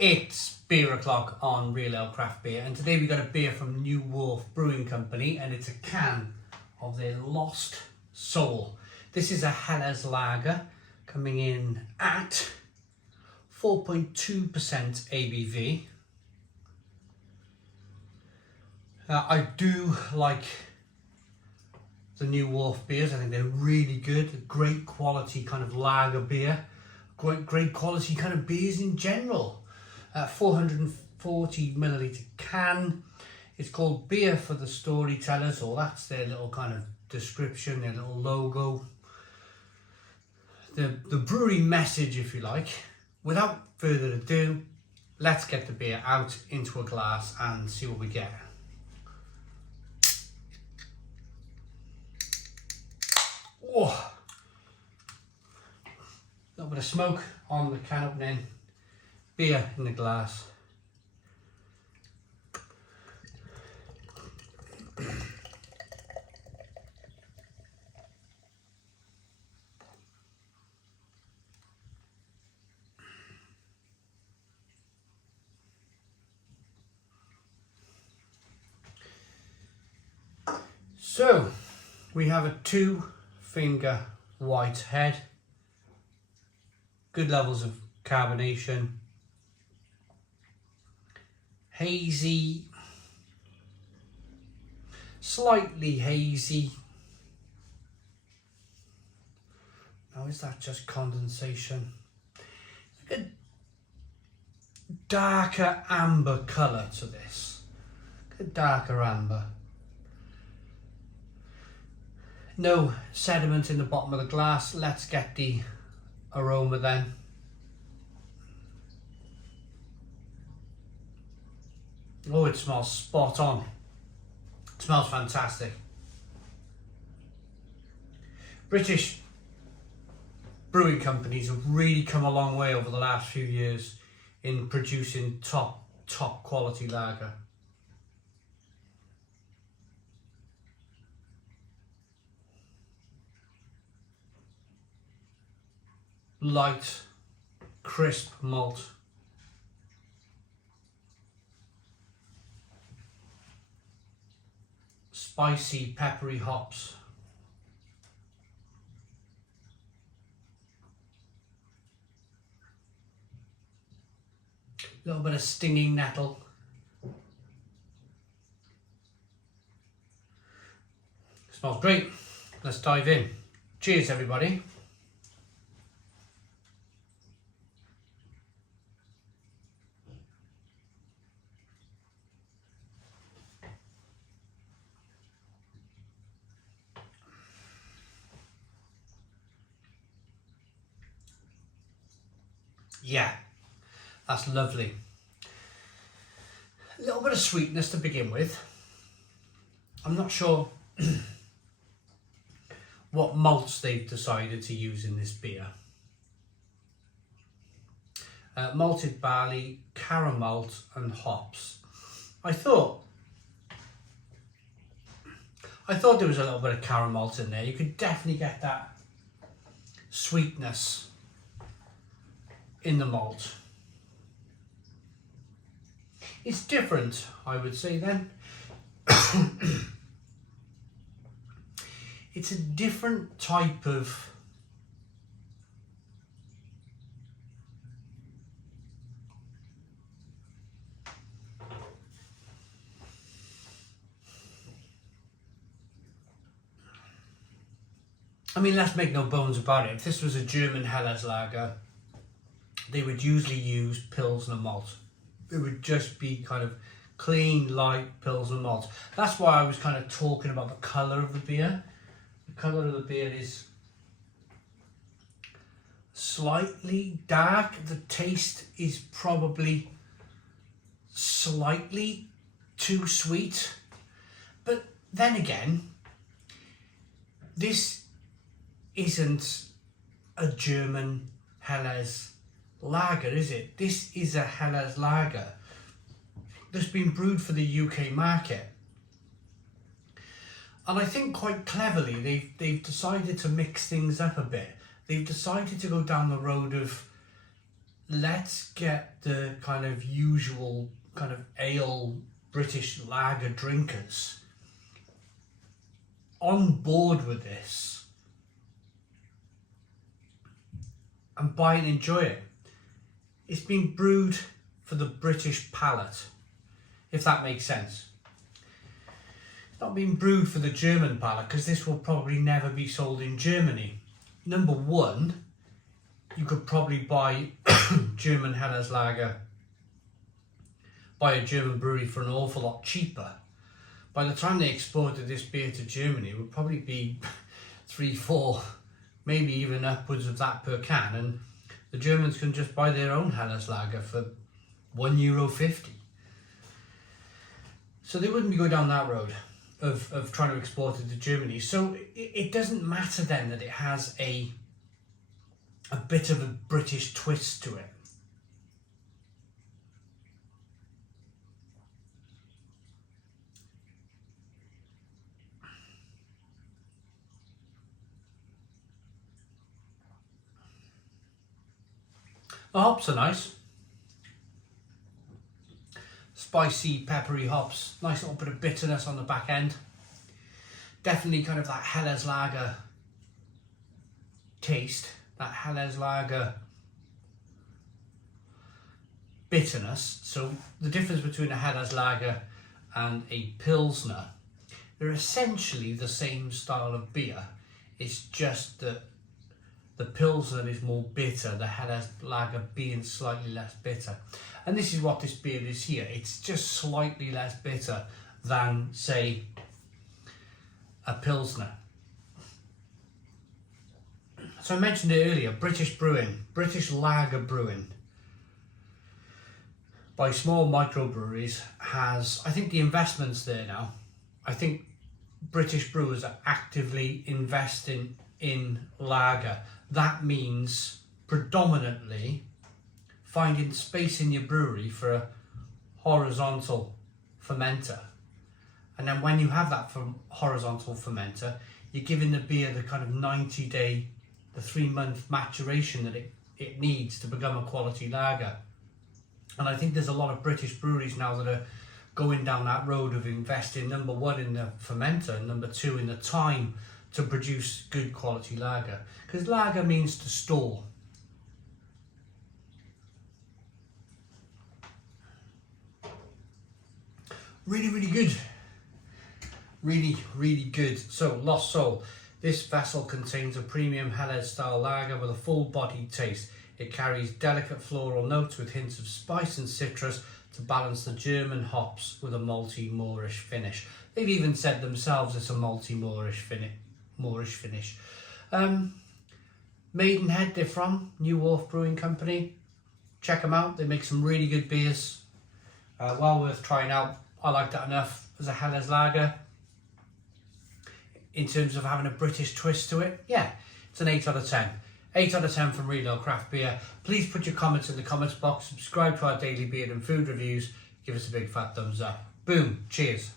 It's beer o'clock on Real Ale Craft Beer, and today we got a beer from New Wharf Brewing Company, and it's a can of their Lost Soul. This is a Helles lager coming in at 4.2% ABV. I do like the New Wharf beers. I think they're really good, great quality kind of lager beer, great quality kind of beers in general. 440 milliliter can. It's called Beer for the Storytellers, or that's their little kind of description, their little logo, the brewery message, if you like. Without further ado, let's get the beer out into a glass and see what we get. Oh, a little bit of smoke on the can opening. Beer in the glass. So we have a 2-finger white head, good levels of carbonation, hazy, slightly hazy. Now, is that just condensation? Like a darker amber colour to this, a darker amber. No sediment in the bottom of the glass. Let's get the aroma then. Oh, it smells spot on. It smells fantastic. British brewing companies have really come a long way over the last few years in producing top quality lager. Light, crisp malt. Spicy, peppery hops. A little bit of stinging nettle. Smells great. Let's dive in. Cheers, everybody. Yeah, that's lovely. A little bit of sweetness to begin with. I'm not sure what malts they've decided to use in this beer. Malted barley, caramel and hops. I thought there was a little bit of caramel in there. You could definitely get that sweetness in the malt. It's different, I would say then. It's a different type of let's make no bones about it. If this was a German Helles lager, they would usually use Pilsner malt. It would just be kind of clean, light Pilsner malt. That's why I was kind of talking about the colour of the beer. The colour of the beer is slightly dark. The taste is probably slightly too sweet. But then again, this isn't a German Helles lager, is it? This is a Helles lager that's been brewed for the UK market, and I think quite cleverly they've decided to mix things up a bit. They've decided to go down the road of let's get the kind of usual kind of ale British lager drinkers on board with this and buy and enjoy it. It's been brewed for the British palate, if that makes sense. It's not been brewed for the German palate, because this will probably never be sold in Germany. Number one, you could probably buy German Helles Lager by a German brewery for an awful lot cheaper. By the time they exported this beer to Germany, it would probably be 3, 4, maybe even upwards of that per can, and the Germans can just buy their own Helles Lager for €1.50. So they wouldn't be going down that road of trying to export it to Germany. So it doesn't matter then that it has a bit of a British twist to it. The hops are nice. Spicy, peppery hops. Nice little bit of bitterness on the back end. Definitely kind of that Helles Lager taste. That Helles Lager bitterness. So the difference between a Helles Lager and a Pilsner, they're essentially the same style of beer. It's just that the Pilsner is more bitter, the Helles Lager being slightly less bitter. And this is what this beer is here. It's just slightly less bitter than, say, a Pilsner. So I mentioned it earlier, British brewing, British lager brewing by small microbreweries has, I think the investment's there now. I think British brewers are actively investing in lager. That means predominantly finding space in your brewery for a horizontal fermenter. And then when you have that horizontal fermenter, you're giving the beer the kind of 90-day, the 3-month maturation that it needs to become a quality lager. And I think there's a lot of British breweries now that are going down that road of investing, number one, in the fermenter, and number two, in the time to produce good quality lager. Because lager means to store. Really, really good. Really, really good. So, Lost Soul. This vessel contains a premium Helles style lager with a full-bodied taste. It carries delicate floral notes with hints of spice and citrus to balance the German hops with a malty Moorish finish. They've even said themselves it's a malty Moorish finish. Maidenhead, they're from, New Wharf Brewing Company. Check them out, they make some really good beers. Well worth trying out. I like that enough as a Helles Lager. In terms of having a British twist to it, yeah, it's an 8 out of 10. 8 out of 10 from Real Ale Craft Beer. Please put your comments in the comments box, subscribe to our daily beer and food reviews, give us a big fat thumbs up. Boom, cheers.